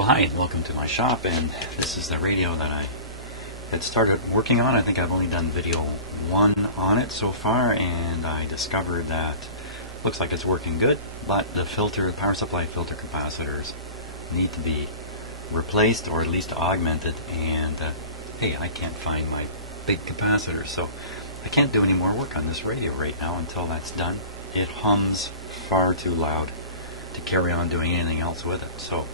Well, hi, and welcome to my shop, and this is the radio that I had started working on. I think I've only done video 1 on it so far, and I discovered that looks like it's working good, but the power supply filter capacitors need to be replaced or at least augmented, and hey, I can't find my big capacitor, so I can't do any more work on this radio right now until that's done. It hums far too loud to carry on doing anything else with it, so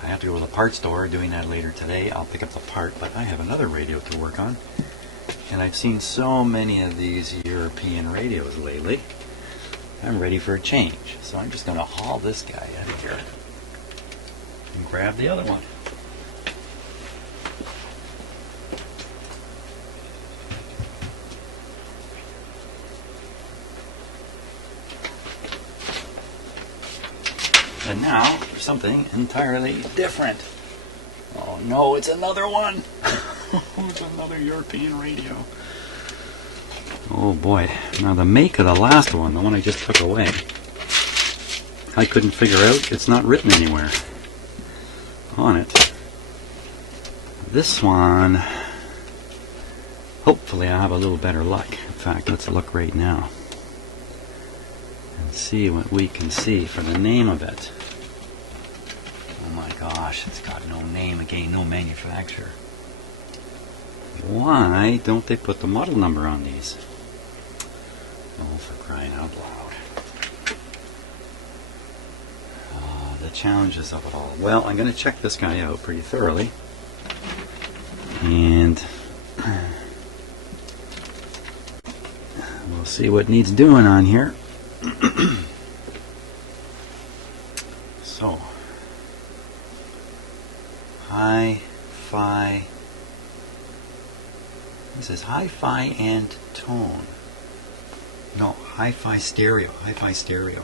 I have to go to the parts store. Doing that later today. I'll pick up the part, but I have another radio to work on, and I've seen so many of these European radios lately. I'm ready for a change, so I'm just going to haul this guy out of here and grab the other one. And now for something entirely different. Oh no, it's another one! It's another European radio. Oh boy. Now the make of the last one, the one I just took away, I couldn't figure out. It's not written anywhere on it. This one, hopefully I'll have a little better luck. In fact, let's look right now and see what we can see for the name of it. Oh my gosh, it's got no name again, no manufacturer. Why don't they put the model number on these? Oh, for crying out loud. The challenges of it all. Well, I'm going to check this guy out pretty thoroughly, and we'll see what needs doing on here. So, hi-fi. This is hi-fi and tone. No, hi-fi stereo. Hi-fi stereo.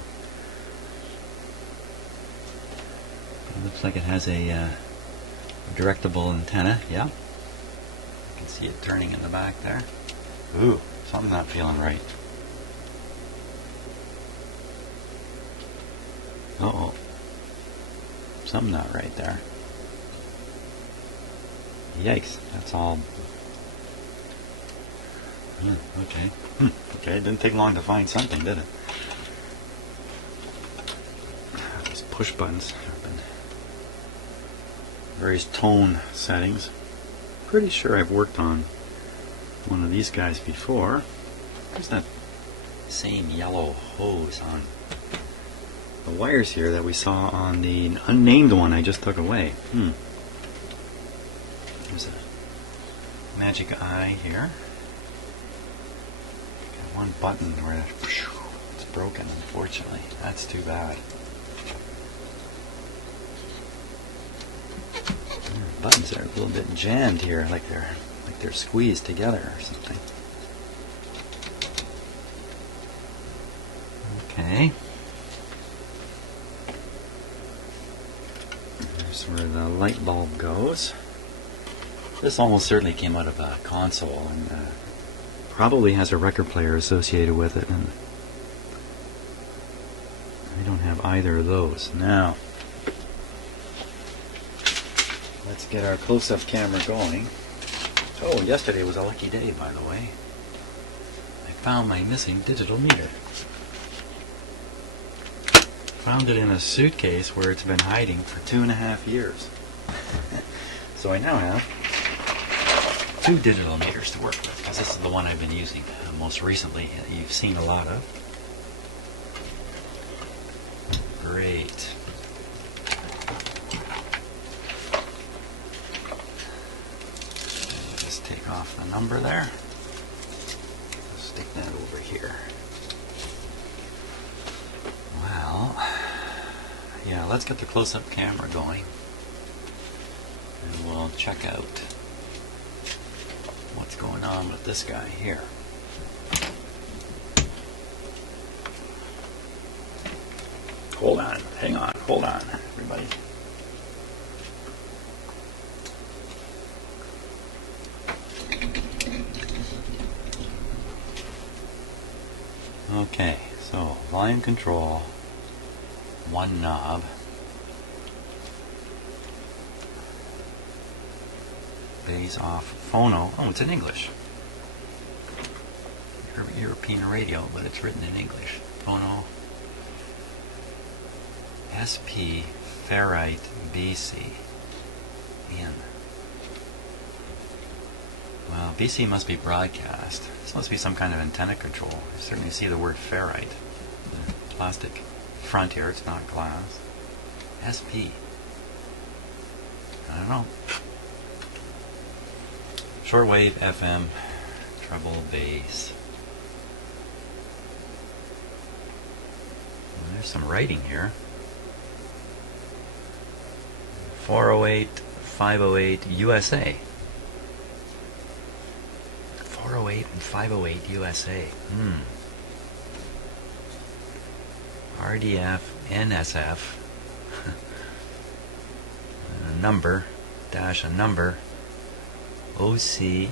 It looks like it has a directable antenna. Yeah. You can see it turning in the back there. Ooh, something's not feeling right. Uh-oh. Something not right there. Yikes, that's all. Okay. Okay, it didn't take long to find something, did it? These push buttons have been various tone settings. Pretty sure I've worked on one of these guys before. There's that same yellow hose on the wires here that we saw on the unnamed one I just took away. There's a magic eye here. Got one button where it's broken, unfortunately. That's too bad. The buttons are a little bit jammed here, like they're squeezed together or something. Okay. There's where the light bulb goes. This almost certainly came out of a console, and probably has a record player associated with it, and I don't have either of those. Now, let's get our close-up camera going. Oh, yesterday was a lucky day, by the way. I found my missing digital meter. Found it in a suitcase where it's been hiding for 2.5 years. So I now have 2 digital meters to work with, because this is the one I've been using most recently. You've seen a lot of. Great. Just take off the number there. Stick that over here. Well, yeah, let's get the close-up camera going, and we'll check out what's going on with this guy here. Hold on, hang on, hold on, everybody. Okay, so volume control, one knob. Bass off phono. Oh, it's in English. European radio, but it's written in English. Phono. SP ferrite BC. In. Well, BC must be broadcast. This must be some kind of antenna control. I certainly see the word ferrite. The plastic front here, it's not glass. SP. I don't know. Shortwave FM treble bass. Well, there's some writing here. 408, 508 USA. 408 and 508 USA. RDF, NSF. A number, dash a number. OC,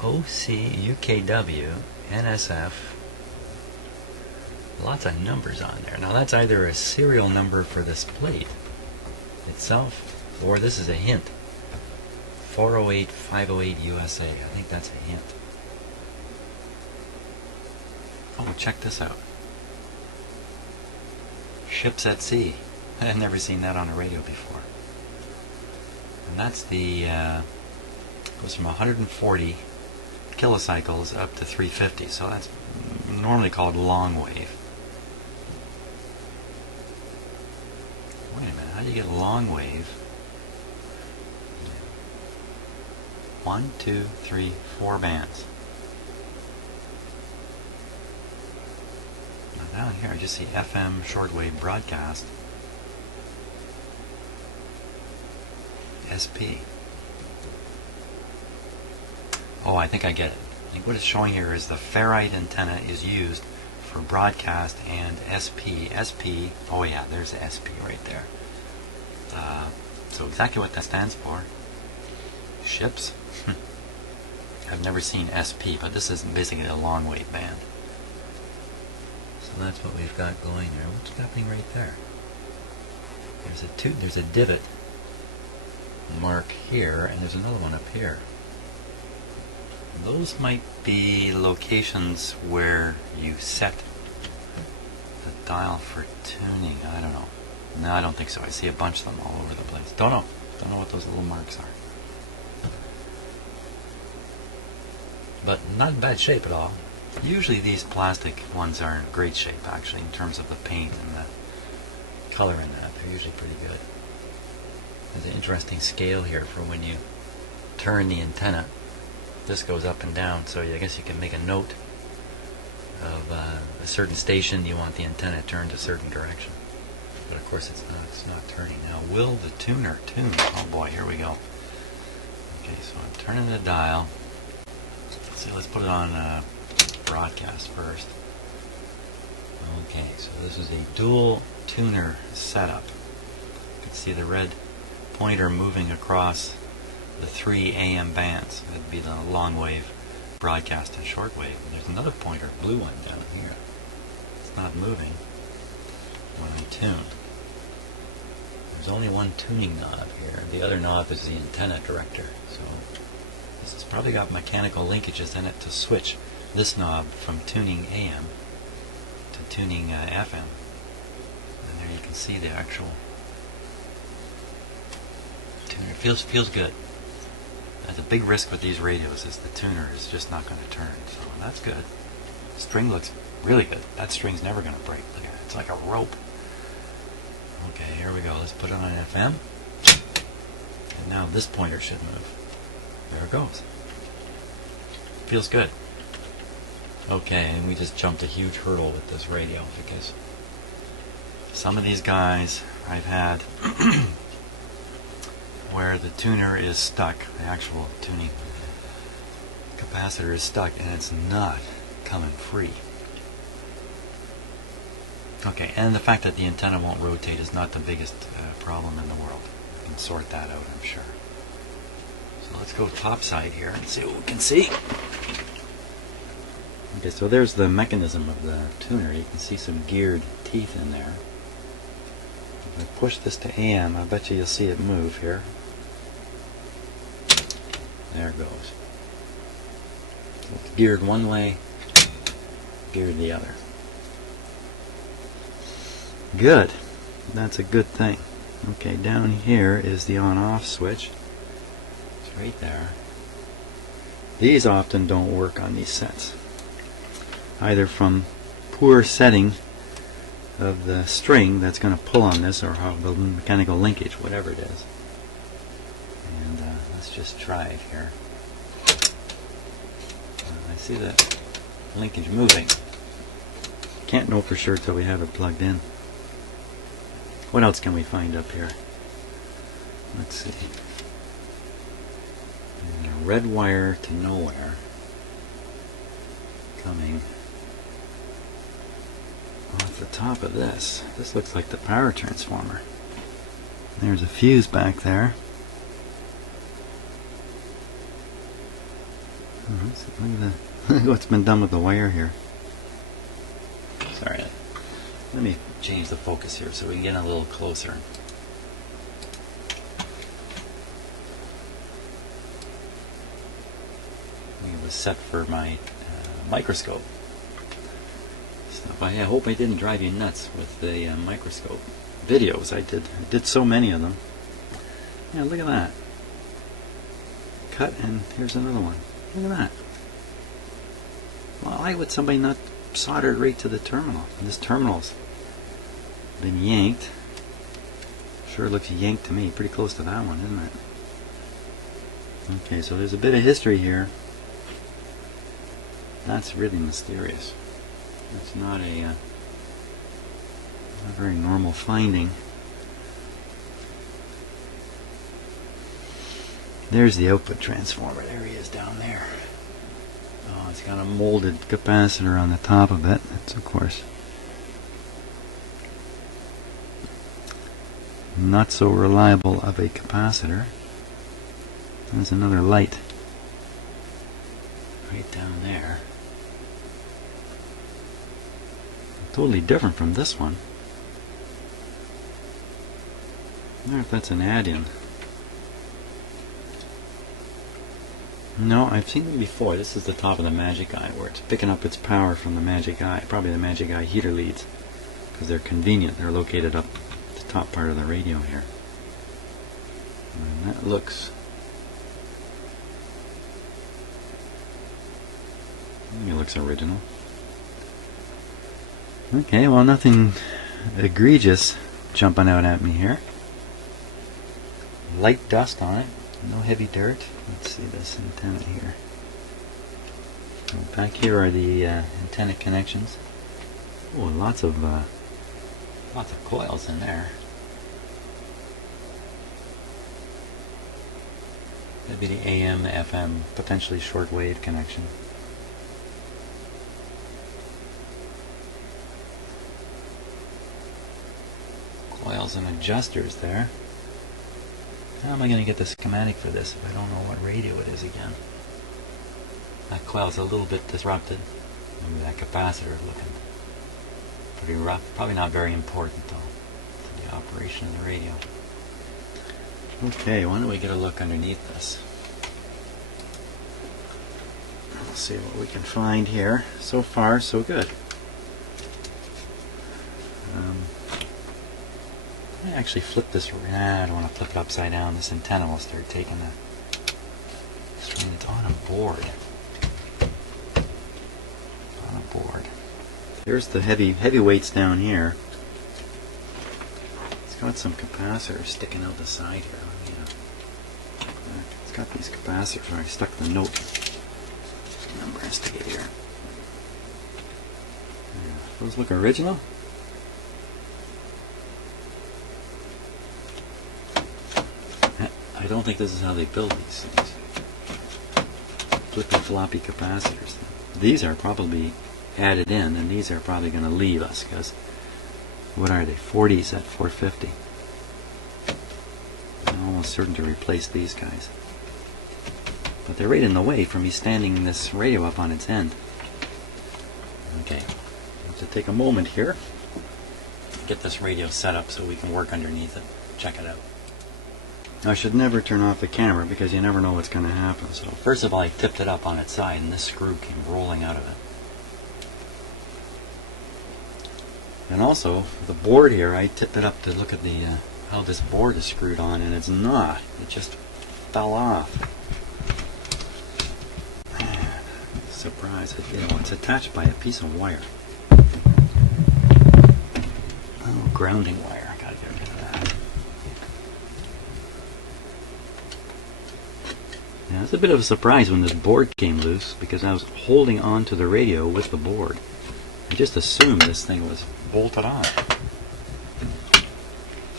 UKW, NSF. Lots of numbers on there. Now that's either a serial number for this plate itself, or this is a hint. 408, 508 USA. I think that's a hint. Oh, check this out. Ships at sea. I've never seen that on a radio before. And that's the goes from 140 kilocycles up to 350, so that's normally called long wave. Wait a minute, how do you get a long wave? 1, 2, 3, 4 bands. Now down here I just see FM shortwave broadcast. SP. Oh, I think I get it. I think what it's showing here is the ferrite antenna is used for broadcast and SP. SP, oh yeah, there's the SP right there. So exactly what that stands for. Ships. I've never seen SP, but this is basically a long wave band. So that's what we've got going there. What's happening right there? There's a divot mark here, and there's another one up here. Those might be locations where you set the dial for tuning. I don't know. No, I don't think so. I see a bunch of them all over the place. Don't know what those little marks are. But not in bad shape at all. Usually these plastic ones are in great shape, actually, in terms of the paint and the color in that. They're usually pretty good. There's an interesting scale here for when you turn the antenna. This goes up and down, so I guess you can make a note of a certain station you want the antenna turned a certain direction. But of course it's not turning. Now, will the tuner tune? Oh boy, here we go. Okay, so I'm turning the dial. Let's put it on broadcast first. Okay, so this is a dual tuner setup. You can see the red pointer moving across the 3 AM bands. That'd be the long wave broadcast and short wave. And there's another pointer, blue one down here. It's not moving when I tune. There's only one tuning knob here. The other knob is the antenna director. So this has probably got mechanical linkages in it to switch this knob from tuning AM to tuning FM. And there you can see the actual tuner. It feels good. The big risk with these radios is the tuner is just not going to turn, so that's good. The string looks really good. That string's never going to break. Look at it. It's like a rope. Okay, here we go. Let's put it on FM. And now this pointer should move. There it goes. Feels good. Okay, and we just jumped a huge hurdle with this radio because some of these guys I've had where the tuner is stuck, the actual tuning capacitor is stuck, and it's not coming free. Okay, and the fact that the antenna won't rotate is not the biggest problem in the world. We can sort that out, I'm sure. So let's go top side here and see what we can see. Okay, so there's the mechanism of the tuner. You can see some geared teeth in there. If I push this to AM, I bet you'll see it move here. There it goes. It's geared one way, geared the other. Good. That's a good thing. Okay, down here is the on-off switch. It's right there. These often don't work on these sets, either from poor setting of the string that's going to pull on this, or how the mechanical linkage, whatever it is. And let's just try it here. I see the linkage moving. Can't know for sure till we have it plugged in. What else can we find up here? Let's see. And a red wire to nowhere coming off the top of this. This looks like the power transformer. There's a fuse back there. Look at what's been done with the wire here. Sorry, let me change the focus here so we can get a little closer. It was set for my microscope stuff. I hope I didn't drive you nuts with the microscope videos. I did so many of them. Yeah, look at that. Cut, and here's another one. Look at that. Why would somebody not solder it right to the terminal? And this terminal's been yanked. Sure looks yanked to me. Pretty close to that one, isn't it? Okay, so there's a bit of history here. That's really mysterious. It's not a very normal finding. There's the output transformer. There he is down there. Oh, it's got a molded capacitor on the top of it. That's, of course, not so reliable of a capacitor. There's another light right down there. Totally different from this one. I wonder if that's an add-in. No, I've seen them before. This is the top of the Magic Eye, where it's picking up its power from the Magic Eye, probably the Magic Eye heater leads, because they're convenient. They're located up the top part of the radio here. And that looks... I think it looks original. Okay, well, nothing egregious jumping out at me here. Light dust on it, no heavy dirt. Let's see this antenna here. Back here are the antenna connections. Oh, lots of coils in there. That'd be the AM, the FM, potentially shortwave connection. Coils and adjusters there. How am I going to get the schematic for this if I don't know what radio it is again? That coil's a little bit disrupted. Maybe that capacitor is looking pretty rough. Probably not very important though to the operation of the radio. Okay, why don't we get a look underneath this? Let's see what we can find here. So far, so good. I actually flip this around. I don't want to flip it upside down. This antenna will start taking the string. It's on a board. On a board. There's the heavy weights down here. It's got some capacitors sticking out the side here. It's got these capacitors. I stuck the note number stick it here. Those look original. I don't think this is how they build these things. Flippy floppy capacitors. These are probably added in, and these are probably going to leave us, because what are they? 40s at 450. I'm almost certain to replace these guys. But they're right in the way from me standing this radio up on its end. Okay, I have to take a moment here, get this radio set up so we can work underneath it. Check it out. I should never turn off the camera because you never know what's going to happen. So first of all, I tipped it up on its side and this screw came rolling out of it. And also, the board here, I tipped it up to look at the how this board is screwed on, and it's not. It just fell off. Surprise! It's attached by a piece of wire. Oh, grounding wire. I gotta get rid of that. Yeah, it's a bit of a surprise when this board came loose because I was holding on to the radio with the board. I just assumed this thing was bolted on.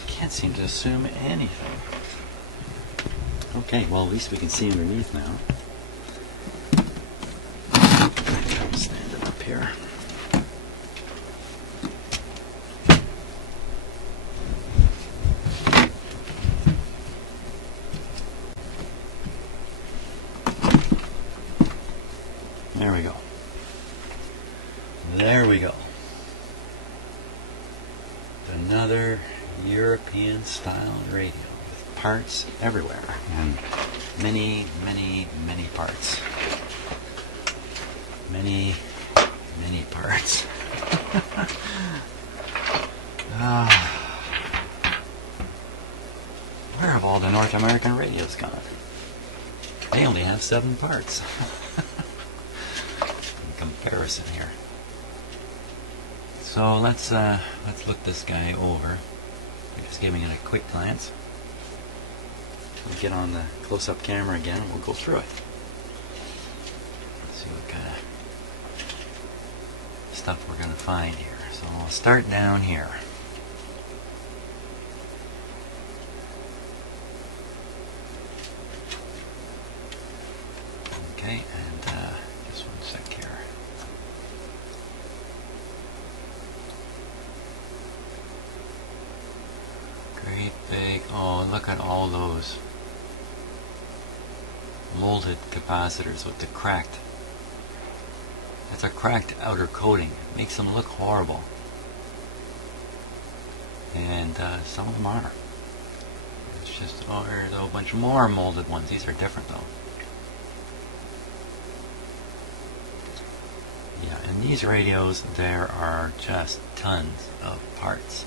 Can't seem to assume anything. Okay, well at least we can see underneath now. I'm standing up here. There we go. There we go. Another European style radio with parts everywhere and many parts. Many parts. Where have all the North American radios gone? They only have 7 parts. Comparison here. So let's look this guy over. Just giving it a quick glance. We'll get on the close-up camera again and we'll go through it. Let's see what kind of stuff we're going to find here. So I'll start down here. Okay, and just one sec here. Great big, oh look at all those molded capacitors with the cracked. That's a cracked outer coating. It makes them look horrible. And some of them are. It's just, oh, there's a whole bunch more molded ones. These are different though. Yeah, in these radios there are just tons of parts.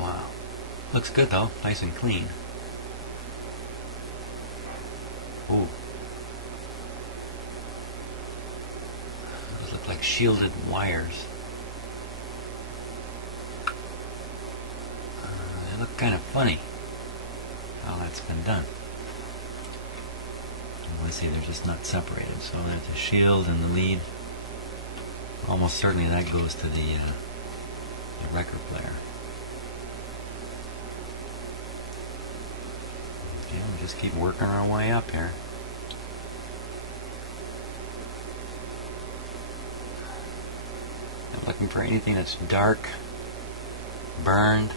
Wow. Looks good though, nice and clean. Ooh. Those look like shielded wires. They look kind of funny how that's been done. Let's see, they're just not separated. So that's a shield and the lead. Almost certainly that goes to the record player. Okay, we'll just keep working our way up here. I'm looking for anything that's dark, burned,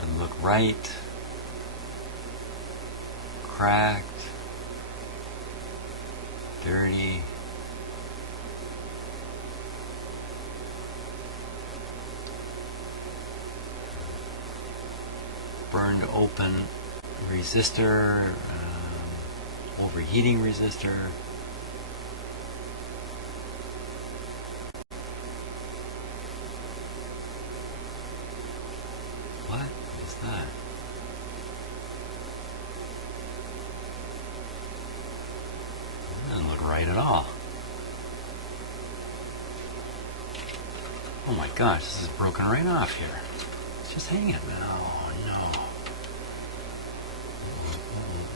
doesn't look right, cracked, dirty. Burned open resistor, overheating resistor. What is that? That doesn't look right at all. Oh my gosh, this is broken right off here. It's just hanging. Oh no.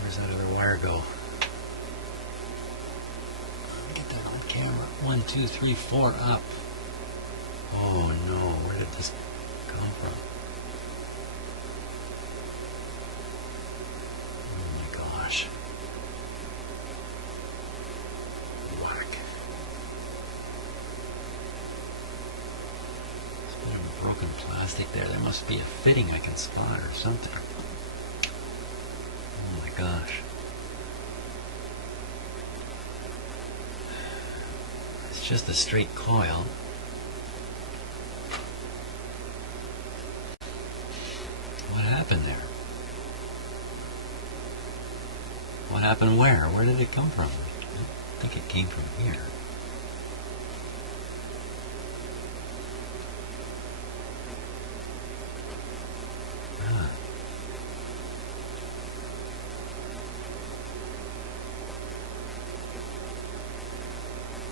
Where's that other wire go? Get that on camera. 1, 2, 3, 4 up. Oh no, where did this come from? Oh my gosh. Whack. There's a bit of broken plastic there. There must be a fitting I can spot or something. Oh my gosh. It's just a straight coil. What happened there? What happened where? Where did it come from? I think it came from here.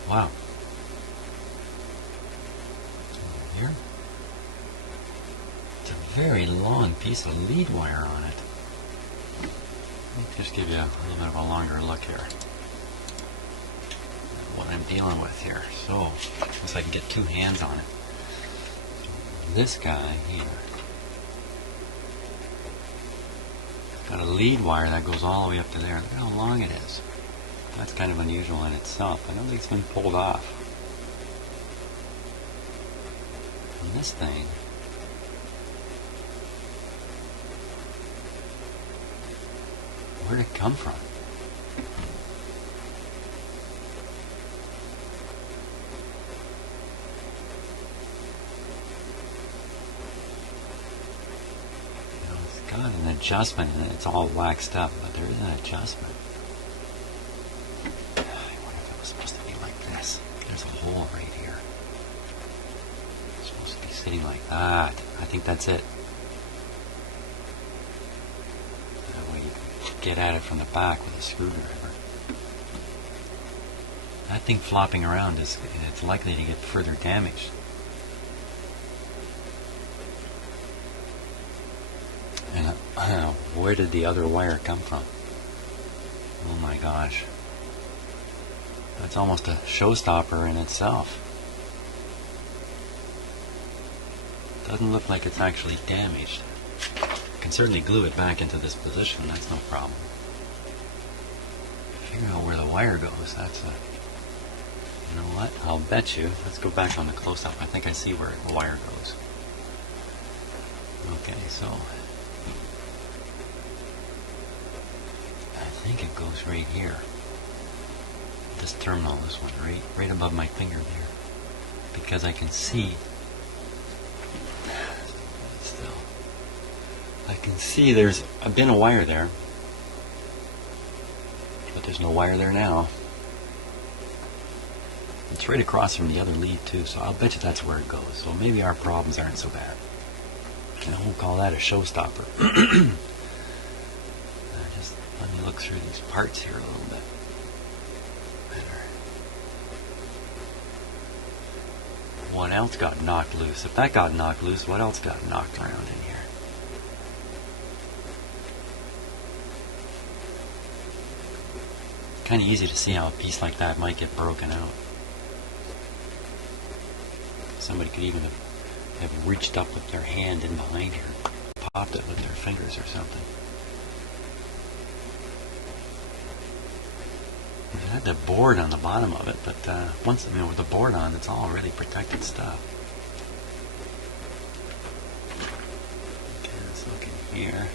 Wow. Over here. It's a very long piece of lead wire on it. Let me just give you a little bit of a longer look here. What I'm dealing with here. So, unless I can get two hands on it. This guy here got a lead wire that goes all the way up to there. Look how long it is. That's kind of unusual in itself. I don't think it's been pulled off. And this thing, where'd it come from? You know, it's got an adjustment and it's all waxed up, but there is an adjustment. Hole right here. It's supposed to be sitting like that. I think that's it. That way you can get at it from the back with a screwdriver. That thing flopping around it's likely to get further damaged. And where did the other wire come from? Oh my gosh. That's almost a showstopper in itself. Doesn't look like it's actually damaged. Can certainly glue it back into this position, that's no problem. Figure out where the wire goes, that's a... You know what, I'll bet you, let's go back on the close-up. I think I see where the wire goes. Okay, so... I think it goes right here. This terminal, this one, right above my finger there, because I can see. Still, I can see there's been a wire there, but there's no wire there now. It's right across from the other lead too, so I'll bet you that's where it goes. So maybe our problems aren't so bad. And I won't call that a showstopper. Just let me look through these parts here a little bit. What else got knocked loose? If that got knocked loose, what else got knocked around in here? Kind of easy to see how a piece like that might get broken out. Somebody could even have reached up with their hand in behind here, popped it with their fingers or something. It had the board on the bottom of it, but once with the board on, it's all really protected stuff. Okay, let's look in here.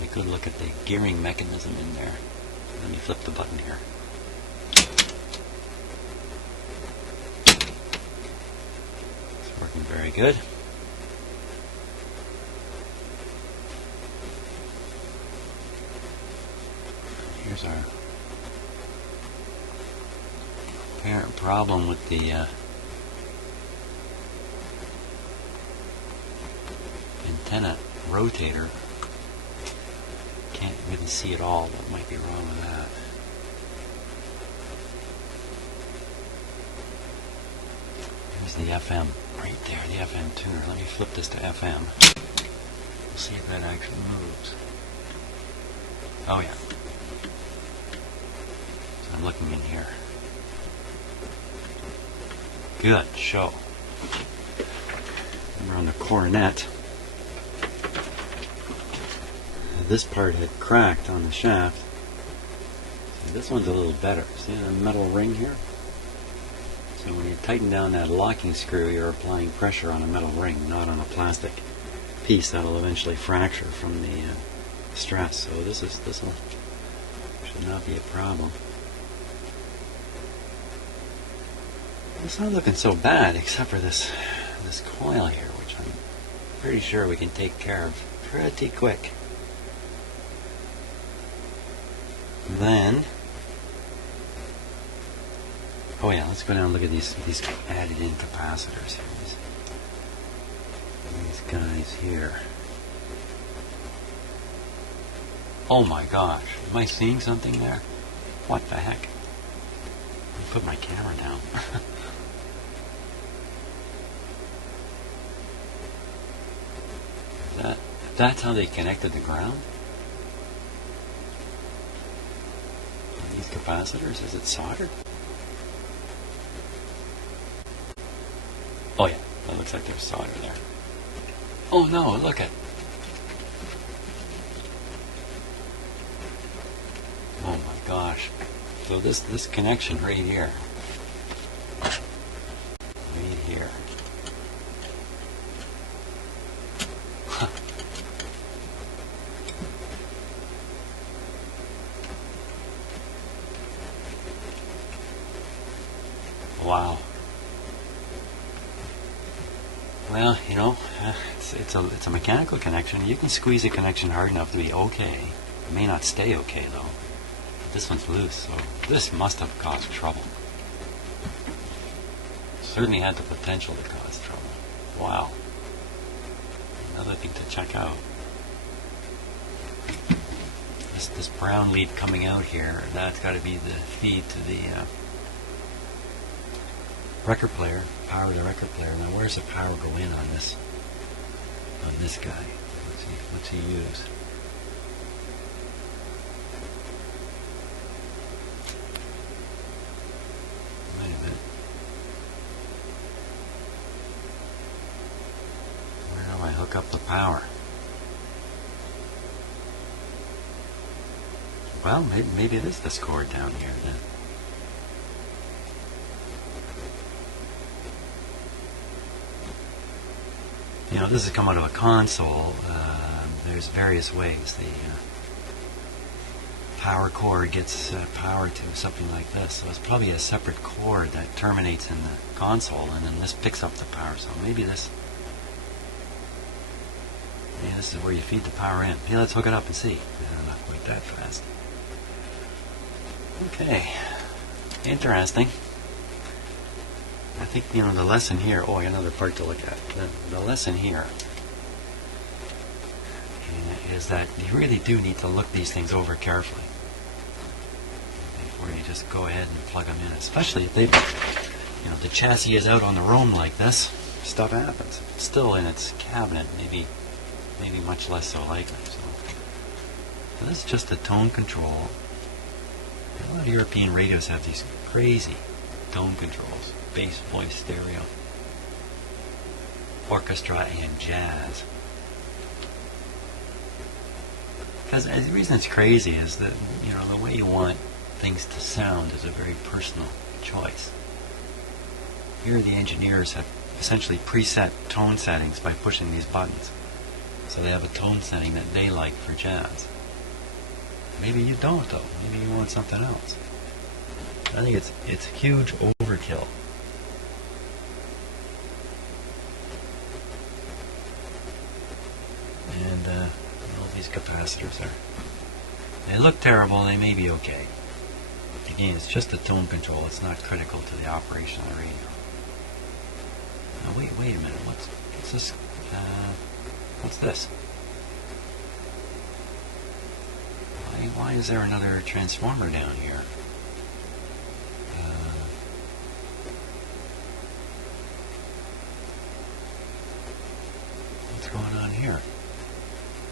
A good look at the gearing mechanism in there. Let me flip the button here. It's working very good. Here's our apparent problem with the antenna rotator. Can't really see it all. What might be wrong with that? Here's the FM right there, the FM tuner. Let me flip this to FM. We'll see if that actually moves. Oh yeah. So I'm looking in here. Good show. Remember on the coronet, this part had cracked on the shaft. So this one's a little better. See the metal ring here? So when you tighten down that locking screw, you're applying pressure on a metal ring, not on a plastic piece that'll eventually fracture from the stress. So this should not be a problem. It's not looking so bad, except for this coil here, which I'm pretty sure we can take care of pretty quick. Then, oh yeah, let's go down and look at these added in capacitors here. These guys here. Oh my gosh, am I seeing something there? What the heck? Let me put my camera down. That's how they connected the ground? These capacitors, is it soldered? Oh yeah, that looks like there's solder there. Oh no, look at. Oh my gosh. So this connection right here. Right here. Wow. Well, you know, it's a mechanical connection. You can squeeze a connection hard enough to be okay. It may not stay okay though. This one's loose, so this must have caused trouble. Certainly had the potential to cause trouble. Wow. Another thing to check out. This brown lead coming out here, that's got to be the feed to the record player, power the record player. Now where's the power go in on this guy? What's he use? Wait a minute. Where do I hook up the power? Well, maybe it is this cord down here then. You know, this has come out of a console. There's various ways. The power cord gets power to something like this. So it's probably a separate cord that terminates in the console, and then this picks up the power. So maybe this is where you feed the power in. Yeah, let's hook it up and see. Not quite that fast. Okay, interesting. I think, you know, the lesson here, oh, I got another part to look at. The lesson here is that you really do need to look these things over carefully before you just go ahead and plug them in, especially if you know, the chassis is out on the roam like this. Stuff happens. It's still in its cabinet, maybe much less so likely. So this is just a tone control. A lot of European radios have these crazy tone controls. Bass, voice, stereo, orchestra, and jazz. Because the reason it's crazy is that, you know, the way you want things to sound is a very personal choice. Here the engineers have essentially preset tone settings by pushing these buttons. So they have a tone setting that they like for jazz. Maybe you don't though. Maybe you want something else. I think it's huge overkill. And all these capacitors they look terrible. They may be okay. Again, it's just a tone control. It's not critical to the operation of the radio. Now wait a minute. What's this? What's this? Why is there another transformer down here? What's going on here?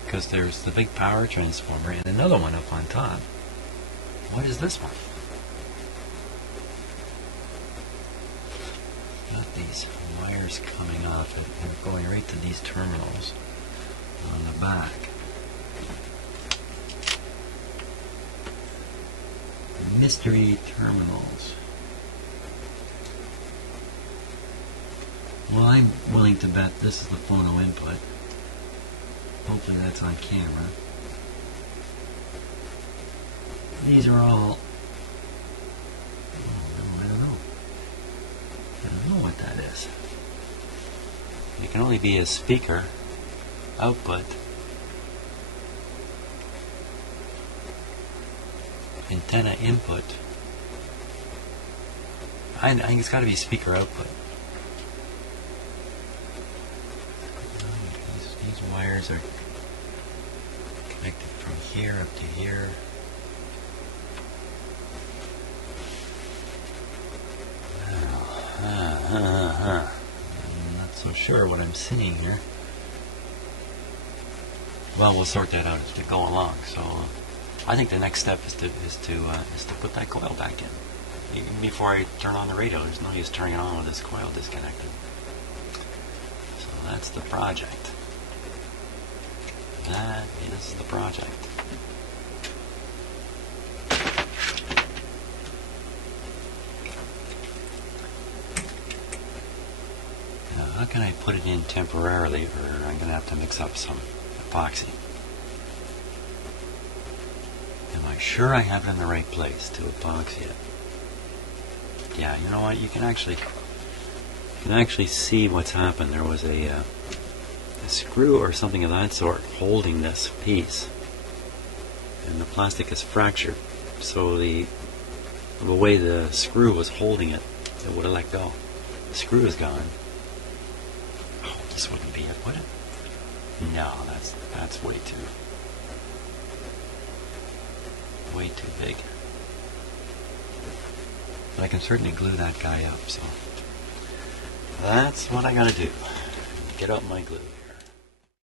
Because there's the big power transformer and another one up on top. What is this one? Got these wires coming off it and going right to these terminals on the back. Mystery terminals. Well, I'm willing to bet this is the phono input. Hopefully that's on camera. These are all, I don't know. I don't know what that is. It can only be a speaker output, antenna input. I think it's got to be speaker output. These wires are connected from here up to here. I'm not so sure what I'm seeing here. Well, we'll sort that out as we go along. So, I think the next step is to put that coil back in. Even before I turn on the radio, there's no use turning it on with this coil disconnected. So that's the project. That is the project. Now, how can I put it in temporarily, or I'm going to have to mix up some epoxy? Am I sure I have it in the right place to epoxy it? Yeah, you know what? You can actually see what's happened. There was a screw or something of that sort holding this piece, and the plastic is fractured. So the way the screw was holding it, it would have let go. The screw is gone. Oh, this wouldn't be it, would it? No, that's way too big. But I can certainly glue that guy up, so that's what I gotta do. Get out my glue.